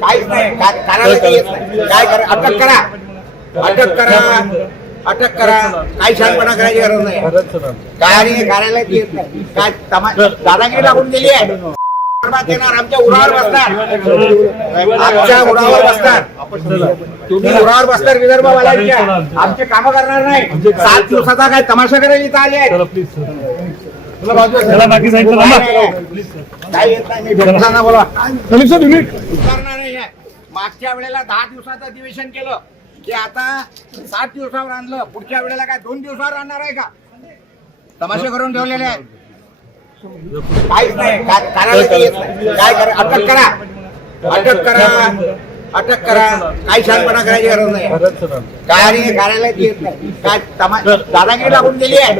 काहीच नाही कार्यालयात येत नाही. काय करा, अटक करा, अटक करा, अटक करा. काही शांतपणा करायची गरज नाही. काय कार्यालयात येत नाही. काय दादागिरी लागून गेली आहे. येणार आमच्या उरावर बसणार, आमच्या उरावर बसणार. तुम्ही उरावर बसणार विदर्भवाल्यांच्या, आमचे काम करणार नाही. 7 दिवसाचा काय तमाशा करायला इथं आले आहेत. काय येत नाही. मी बोला करणार नाही. मागच्या वेळेला 10 दिवसाचं अधिवेशन केलं की आता 7 दिवसावर आणलं. पुढच्या वेळेला काय 2 दिवसावर आणणार आहे का? तमाशे करून ठेवलेले आहेत. काहीच नाही कार्यालयात येत नाही. काय करा, अटक करा, अटक करा, अटक करा. काही शांतपणा करायची गरज नाही. काय कार्यालयात येत नाही. काय दादागिरी लागून गेली आहे.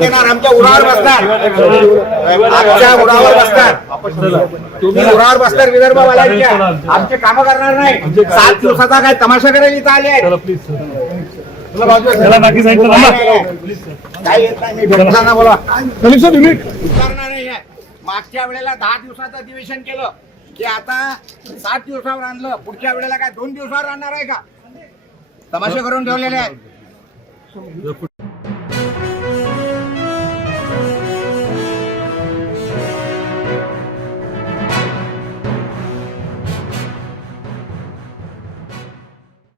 येणार आमच्या उरावर बसणार, आमच्या उरावर बसणार. तुम्ही उरावर बसणार विदर्भवाल्यांच्या, आमचे काम करणार नाही. 7 दिवसाचा काय तमाशा करायला इथं आले आहेत. काय येत नाही. मी बोला करणार नाही. मागच्या वेळेला 10 दिवसाचं अधिवेशन केलं की आता 7 दिवसावर आणलं. पुढच्या वेळेला काय 2 दिवसावर आणणार आहे का? तमाशे करून ठेवलेले आहेत.